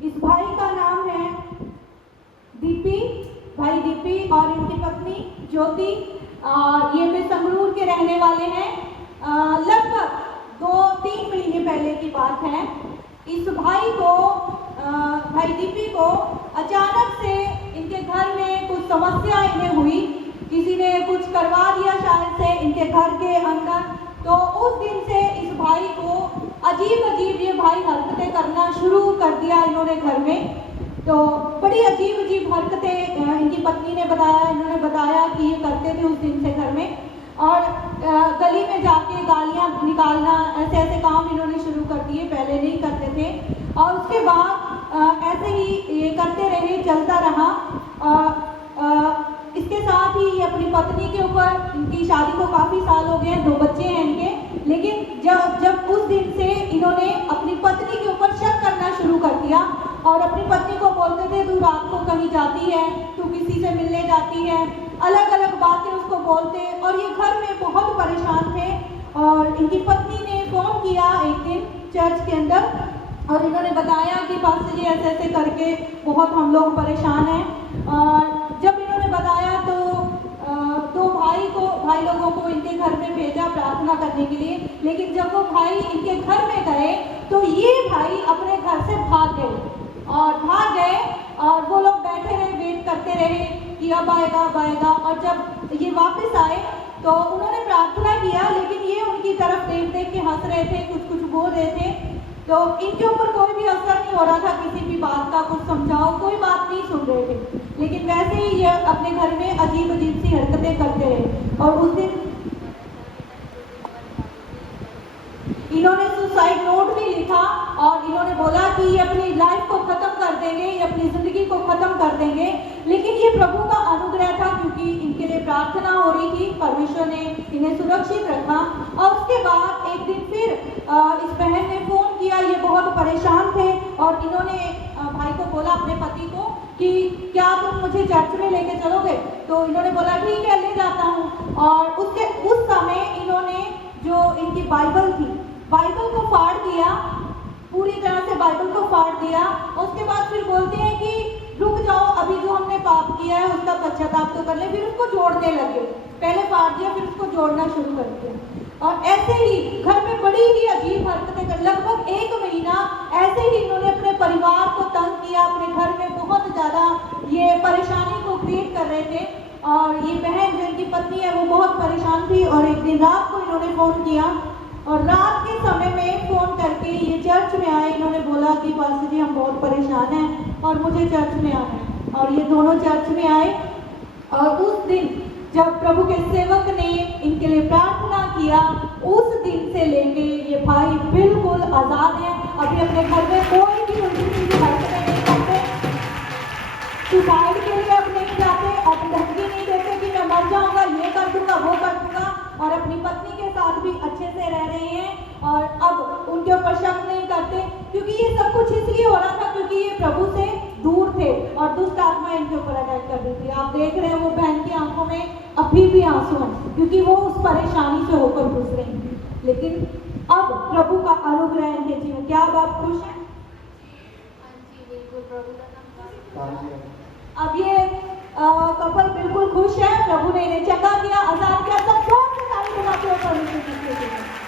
इस भाई का नाम है दीपी, भाई दीपी और इनकी पत्नी ज्योति। ये भी संगरूर के रहने वाले हैं। लगभग 2-3 महीने पहले की बात है। इस भाई को भाई दीपी को अचानक से इनके घर में कुछ समस्या इन्हें हुई, किसी ने कुछ करवा दिया शायद से इनके घर के अंदर। तो उस दिन से इस भाई को अजीब अजीब ये भाई हरकतें करना शुरू कर दिया इन्होंने घर में। तो बड़ी अजीब अजीब हरकतें इनकी पत्नी ने बताया, इन्होंने बताया कि ये करते थे उस दिन से घर में। और गली में जाके गालियाँ निकालना, ऐसे ऐसे काम इन्होंने शुरू कर दिए, पहले नहीं करते थे। और उसके बाद ऐसे ही ये करते रहे, चलता रहा। इसके साथ ही ये अपनी पत्नी के ऊपर, इनकी शादी को काफ़ी साल हो गए हैं, 2 बच्चे हैं इनके। लेकिन जब उस दिन से इन्होंने अपनी पत्नी के ऊपर शक करना शुरू कर दिया और अपनी पत्नी को बोलते थे तू रात को कहीं जाती है, तू किसी से मिलने जाती है, अलग अलग बातें उसको बोलते। और ये घर में बहुत परेशान थे। और इनकी पत्नी ने फ़ोन किया एक दिन चर्च के अंदर और इन्होंने बताया कि पास्टर जी ऐसे ऐसे करके बहुत हम लोग परेशान हैं। और जब इन्होंने बताया तो भाई लोगों को इनके घर में भेजा प्रार्थना करने के लिए। लेकिन जब वो भाई इनके घर में गए तो ये भाई अपने घर से भाग गए और वो लोग बैठे रहे, वेट करते रहे कि अब आएगा अब आएगा। और जब ये वापस आए तो उन्होंने प्रार्थना किया, लेकिन ये उनकी तरफ देख देख के हंस रहे थे, कुछ कुछ बोल रहे थे। तो इनके ऊपर कोई भी असर नहीं हो रहा था किसी भी बात का, कुछ समझाओ कोई बात नहीं सुन रहे थे। लेकिन वैसे ही ये अपने घर में अजीब अजीब सी हरकतें करते रहे। और उस दिन इन्होंने सुसाइड नोट भी लिखा और इन्होंने बोला कि ये अपनी लाइफ को ख़त्म कर देंगे, ये अपनी ज़िंदगी को ख़त्म कर देंगे। लेकिन ये प्रभु का अनुग्रह था, क्योंकि इनके लिए प्रार्थना हो रही थी, परमेश्वर ने इन्हें सुरक्षित रखा। और उसके बाद एक दिन फिर इस बहन ने फ़ोन किया, ये बहुत परेशान थे और इन्होंने भाई को बोला, अपने पति को, कि क्या तुम मुझे चर्च में लेके चलोगे? तो इन्होंने बोला ठीक है, ले जाता हूँ। और उस समय इन्होंने जो इनकी बाइबल थी, बाइबल को फाड़ दिया, पूरी तरह से बाइबल को फाड़ दिया। उसके बाद फिर बोलते हैं कि रुक जाओ, अभी जो हमने पाप किया है उसका पश्चाताप तो कर ले। फिर उसको जोड़ने लगे, पहले फाड़ दिया फिर उसको जोड़ना शुरू कर दिया। और ऐसे ही घर में बड़ी ही अजीब हरकतें कर, लगभग 1 महीना ऐसे ही इन्होंने अपने परिवार को तंग किया, अपने घर में बहुत ज़्यादा ये परेशानी को क्रिएट कर रहे थे। और ये बहन जो इनकी पत्नी है वो बहुत परेशान थी। और एक दिन रात को इन्होंने फ़ोन किया और रात के समय में फ़ोन करके ये चर्च में आए। इन्होंने बोला कि पास्टर जी हम बहुत परेशान हैं और मुझे चर्च में आना है। और ये दोनों चर्च में आए। और उस दिन जब प्रभु के सेवक ने इनके लिए प्रार्थना किया, उस दिन से लेके ये भाई बिल्कुल आज़ाद हैं। अभी अपने घर में कोई भी उल्टी सीधी हरकतें नहीं करते, सुसाइड के लिए अब नहीं जाते, अब धमकी नहीं देते कि मैं मर जाऊंगा, ये कर दूंगा वो कर दूंगा। और अपनी पत्नी के साथ भी अच्छे से रह रहे हैं और अब उनके ऊपर शक नहीं करते, क्योंकि ये सब कुछ इसलिए हो रहा था क्योंकि ये प्रभु से दूर थे और दुष्ट आत्मा इनके ऊपर अटैक कर रही थी। आप देख रहे हैं वो बहन की आंखों में अभी भी आंसू हैं, क्योंकि वो उस परेशानी से होकर गुजरे हैं। लेकिन अब प्रभु का अनुग्रह इनके जीवन। क्या अब आप खुश हैं? अब ये कपल बिल्कुल खुश है, प्रभु ने इन्हें चंगा किया, आजाद किया। सब जोर से ताली बजाते हुए परमेश्वर की स्तुति करें।